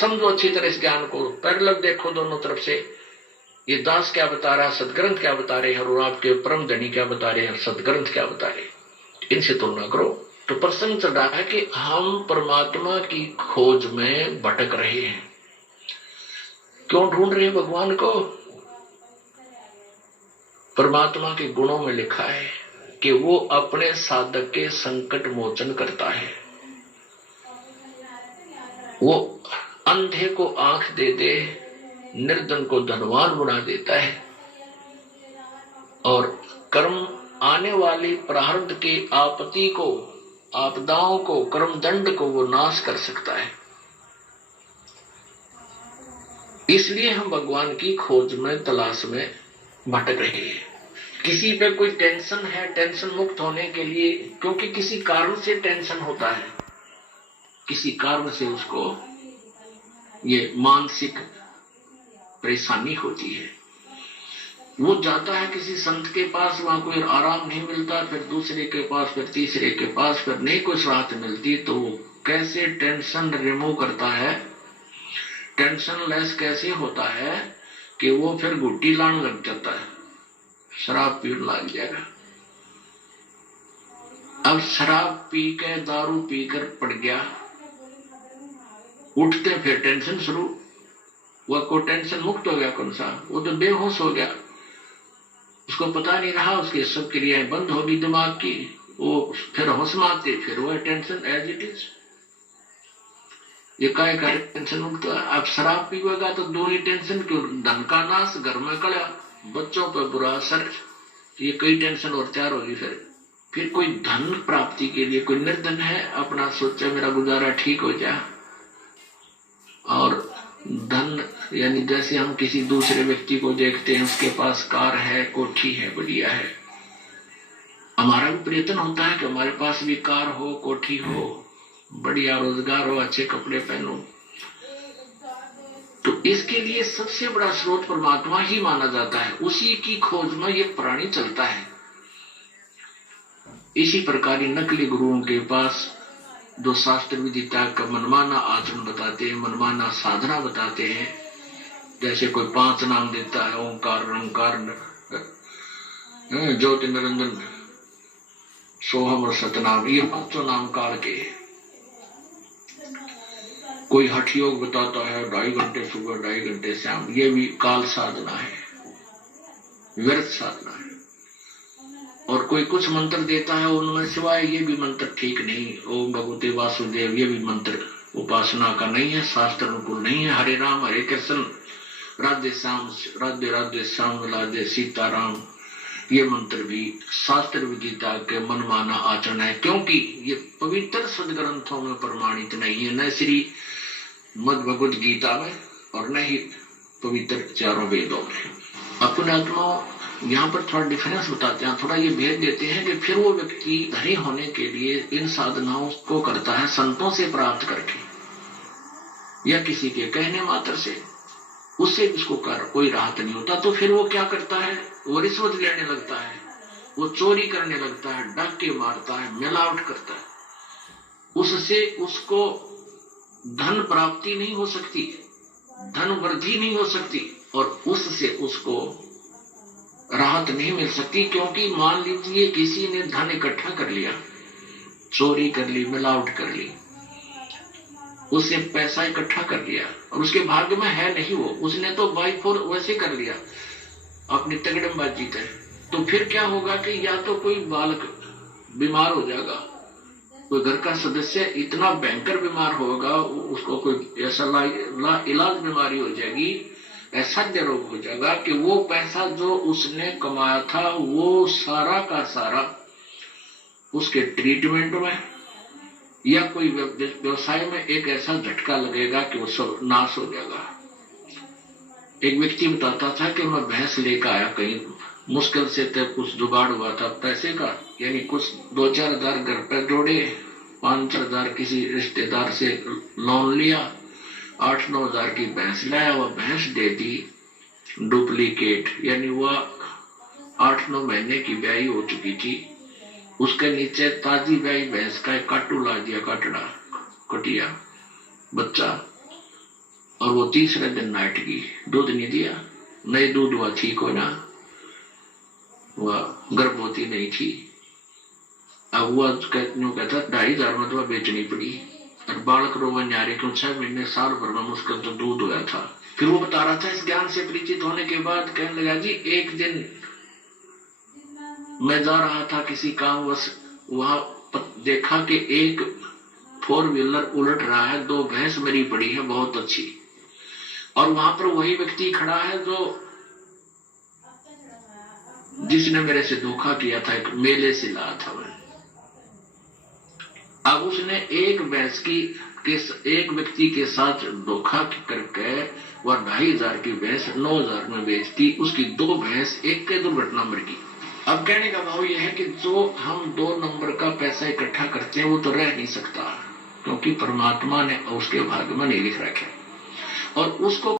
समझो अच्छी तरह इस ज्ञान को, पैरेलल देखो दोनों तरफ से। ये दास क्या बता रहा है, सदग्रंथ क्या बता रहे हैं, और आपके परम धनी क्या बता रहे हैं, सदग्रंथ क्या बता रहे हैं, इनसे तुलना करो। तो प्रसंग चल रहा है कि हम परमात्मा की खोज में भटक रहे हैं। क्यों ढूंढ रहे हैं भगवान को? परमात्मा के गुणों में लिखा है कि वो अपने साधक के संकट मोचन करता है। वो अंधे को आंख दे दे, निर्धन को धनवान बना देता है, और कर्म आने वाली प्रारब्ध की आपत्ति को, आपदाओं को, कर्म दंड को वो नाश कर सकता है। इसलिए हम भगवान की खोज में, तलाश में भटक रहे हैं। किसी पे कोई टेंशन है, टेंशन मुक्त होने के लिए, क्योंकि किसी कारण से टेंशन होता है, किसी कारण से उसको ये मानसिक परेशानी होती है। वो जाता है किसी संत के पास, वहां कोई आराम नहीं मिलता, फिर दूसरे के पास, फिर तीसरे के पास, फिर नहीं कुछ राहत मिलती, तो वो कैसे टेंशन रिमूव करता है, टेंशन लेस कैसे होता है कि वो फिर गुट्टी लाने लग जाता है, शराब पीने लग जाएगा। अब शराब पी के, दारू पीकर पड़ गया, उठते फिर टेंशन शुरू। वह को टेंशन मुक्त हो गया कौन सा? वो तो बेहोश हो गया, उसको पता नहीं रहा, उसकी सब क्रियाएं बंद होगी दिमाग की, वो फिर होश में आते, फिर वह टेंशन एज इट इज। ये काय का टेंशन मुक्त। अब शराब पीवेगा तो दो ही टेंशन, क्यों? धन का नाश, घर में कड़ा, बच्चों पर बुरा असर, ये कई टेंशन और तैयार होगी। फिर कोई धन प्राप्ति के लिए, कोई निर्धन है, अपना सोचा मेरा गुजारा ठीक हो जाए, और धन यानी जैसे हम किसी दूसरे व्यक्ति को देखते हैं, उसके पास कार है, कोठी है, बढ़िया है, हमारा भी प्रयत्न होता है कि हमारे पास भी कार हो, कोठी हो, बढ़िया रोजगार हो, अच्छे कपड़े पहनो। तो इसके लिए सबसे बड़ा स्रोत परमात्मा ही माना जाता है, उसी की खोज में ये प्राणी चलता है। इसी प्रकार नकली गुरुओं के पास जो शास्त्र विदिता का मनमाना आचरण बताते हैं, मनमाना साधना बताते हैं, जैसे कोई 5 नाम देता है, ओंकार, रंकार, ज्योति, निरंजन, सोहम और सतनाम, ये 5 नाम काल के। कोई हठ योग बताता है, 2.5 घंटे सुबह, 2.5 घंटे शाम, ये भी काल साधना है, व्यर्थ साधना है। और कोई कुछ मंत्र देता है उनमें सिवाय, ये भी मंत्र ठीक नहीं, ओम भगवते वासुदेव, ये भी मंत्र उपासना का नहीं है, शास्त्र अनुकूल नहीं है। हरे राम हरे कृष्ण, राधे श्याम, राधे राधे श्याम राधे सीताराम, ये मंत्र भी शास्त्र विदिता के मनमाना आचरण है, क्योंकि ये पवित्र सदग्रंथों में प्रमाणित नहीं है, न श्री मद भगवद गीता में और न ही पवित्र चारों वेदों में। अपने आत्मा यहाँ पर थोड़ा डिफरेंस बताते हैं, थोड़ा ये भेद देते हैं कि फिर वो व्यक्ति धनी होने के लिए इन साधनाओं को करता है संतों से प्राप्त करके या किसी के कहने मात्र से, उससे उसको कोई राहत नहीं होता, तो फिर वो क्या करता है? वो रिश्वत लेने लगता है, वो चोरी करने लगता है, डाके मारता है, मिलावट करता है, उससे उसको धन प्राप्ति नहीं हो सकती, धन वृद्धि नहीं हो सकती, और उससे उसको राहत नहीं मिल सकती। क्योंकि मान लीजिए किसी ने धन इकट्ठा कर लिया, चोरी कर ली, मिलावट कर ली, उससे पैसा इकट्ठा कर लिया, और उसके भाग्य में है नहीं वो, उसने तो बाई फोर वैसे कर लिया अपनी तगड़मबाजी है, तो फिर क्या होगा कि या तो कोई बालक बीमार हो जाएगा, कोई घर का सदस्य इतना भयंकर बीमार होगा, उसको कोई ऐसा इलाज बीमारी हो जाएगी, ऐसा रोग हो जाएगा कि वो पैसा जो उसने कमाया था वो सारा का सारा उसके ट्रीटमेंट में या कोई व्यवसाय में एक ऐसा झटका लगेगा कि वो सब नाश हो जाएगा। एक व्यक्ति बताता था कि मैं भैंस लेकर आया, कहीं मुश्किल से तो कुछ जुगाड़ हुआ था पैसे का, यानी कुछ 2-4 हजार घर पर जोड़े, 5-4 हजार किसी रिश्तेदार से लोन लिया, 8-9 हजार की भैंस लाया, वह भैंस दे दी डुप्लीकेट, यानी वह 8-9 महीने की ब्याई हो चुकी थी, उसके नीचे ताजी ब्याई भैंस का एक काटू ला दिया, काटड़ा कटिया बच्चा, तीसरे दिन नाइट की, दूध नहीं दिया, नहीं दूध हुआ ठीक हो ना, वह गर्भवती नहीं थी। अब वह कहता 2,500 में तो बेचनी पड़ी, और बालक रोवन न्यारे क्यों 6 महीने साल भर में मुश्किल तो दूध होया था। फिर वो बता रहा था, इस ज्ञान से परिचित होने के बाद कहने लगा जी एक दिन मैं जा रहा था किसी कामवश, वहां देखा कि एक 4 व्हीलर उलट रहा है, 2 भैंस मरी पड़ी है बहुत अच्छी, और वहां पर वही व्यक्ति खड़ा है जो जिसने मेरे से धोखा किया था, एक मेले से लाया था वह। अब उसने एक भैंस की एक व्यक्ति के साथ धोखा करके वह 2,500 की भैंस 9,000 में बेचती, उसकी 2 भैंस एक के दुर्घटना मर गई। अब कहने का भाव यह है कि जो हम 2 नंबर का पैसा इकट्ठा करते हैं वो तो रह नहीं सकता, क्योंकि परमात्मा ने उसके भाग्य में नहीं लिख रखा, और उसको